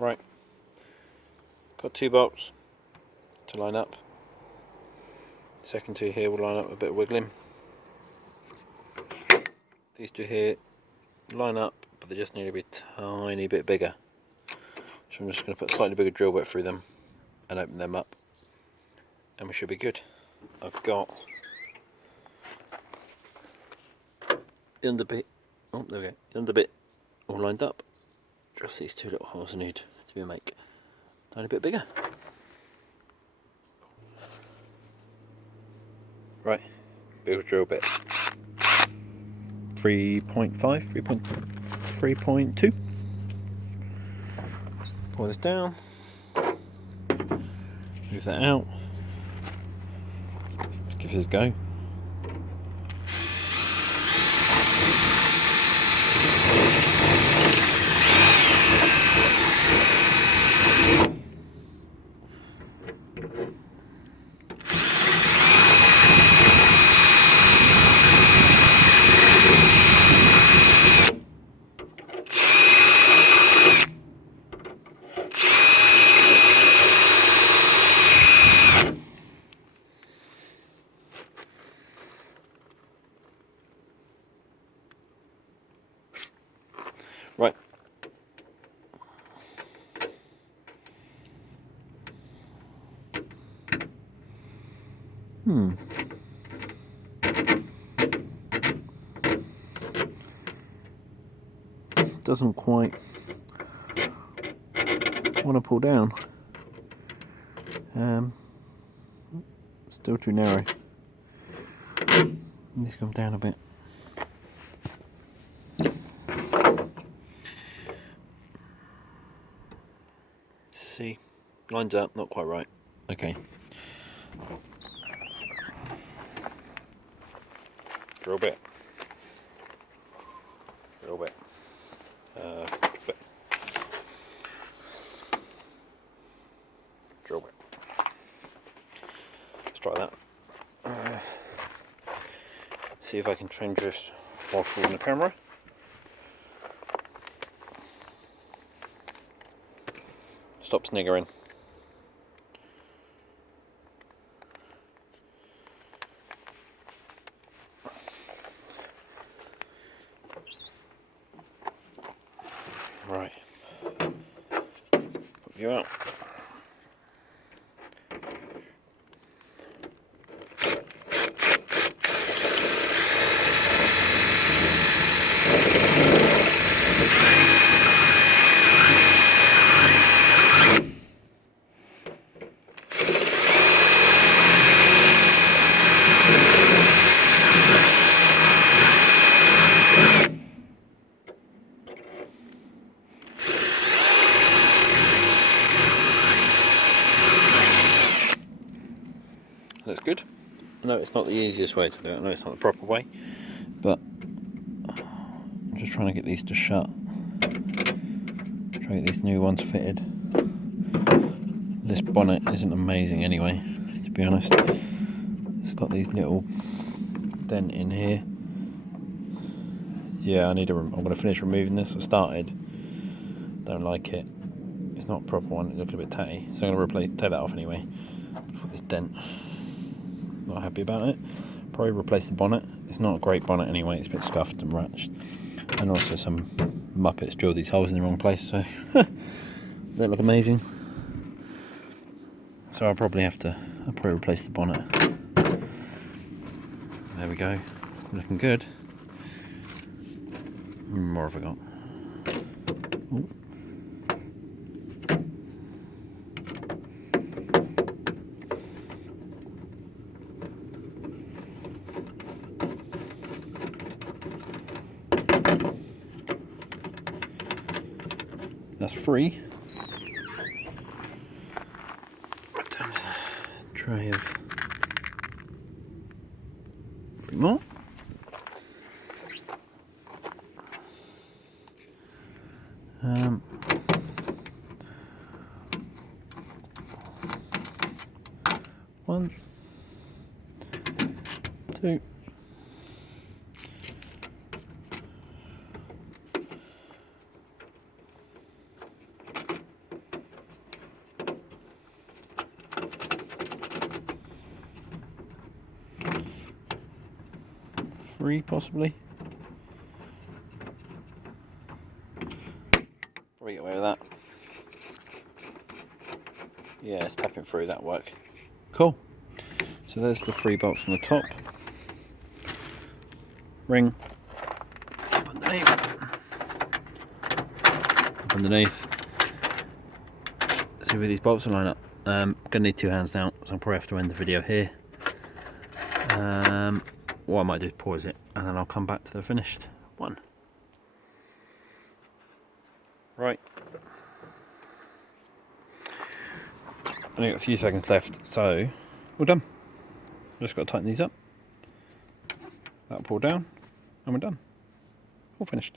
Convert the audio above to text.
Right, got 2 bolts to line up. Second 2 here will line up with a bit of wiggling. These 2 here line up, but they just need to be a tiny bit bigger. So I'm just going to put a slightly bigger drill bit through them and open them up, and we should be good. I've got the under bit, oh there we go, the under bit all lined up. Just these 2 little holes need to be make a tiny bit bigger. Right, big drill bit. 3.5, 3.2. Pour this down, move that out, give it a go. Right. Doesn't quite want to pull down. Still too narrow. Needs to come down a bit. See, lines up, not quite right. Okay. Drill bit. Drill bit. Bit. Drill bit. Let's try that. See if I can change this whilst holding the camera. Stop sniggering. Right. Put you out. Looks good. No, it's not the easiest way to do it. No, it's not the proper way, but I'm just trying to get these to shut. Try to get these new ones fitted. This bonnet isn't amazing anyway, to be honest. It's got these little dent in here. Yeah, I'm going to finish removing this. I started. Don't like it. It's not a proper one. It looks a bit tatty, so I'm going to take that off anyway. Put this dent. Not happy about it. Probably replace the bonnet. It's not a great bonnet anyway. It's a bit scuffed and ratched, and also some muppets drilled these holes in the wrong place, so they look amazing. So I'll probably replace the bonnet. There we go. Looking good. More have I got? Ooh. That's 3. Tray of 3 more. One, 2, 3. 3 possibly. Probably get away with that. Yeah, it's tapping through, that'll work. Cool. So there's the 3 bolts on the top. Ring up underneath. Up underneath. See where these bolts will line up. Gonna need 2 hands now, so I'll probably have to end the video here. What I might do is pause it and then I'll come back to the finished one. Right. Only got a few seconds left, so we're done. Just got to tighten these up. That'll pull down, and we're done. All finished.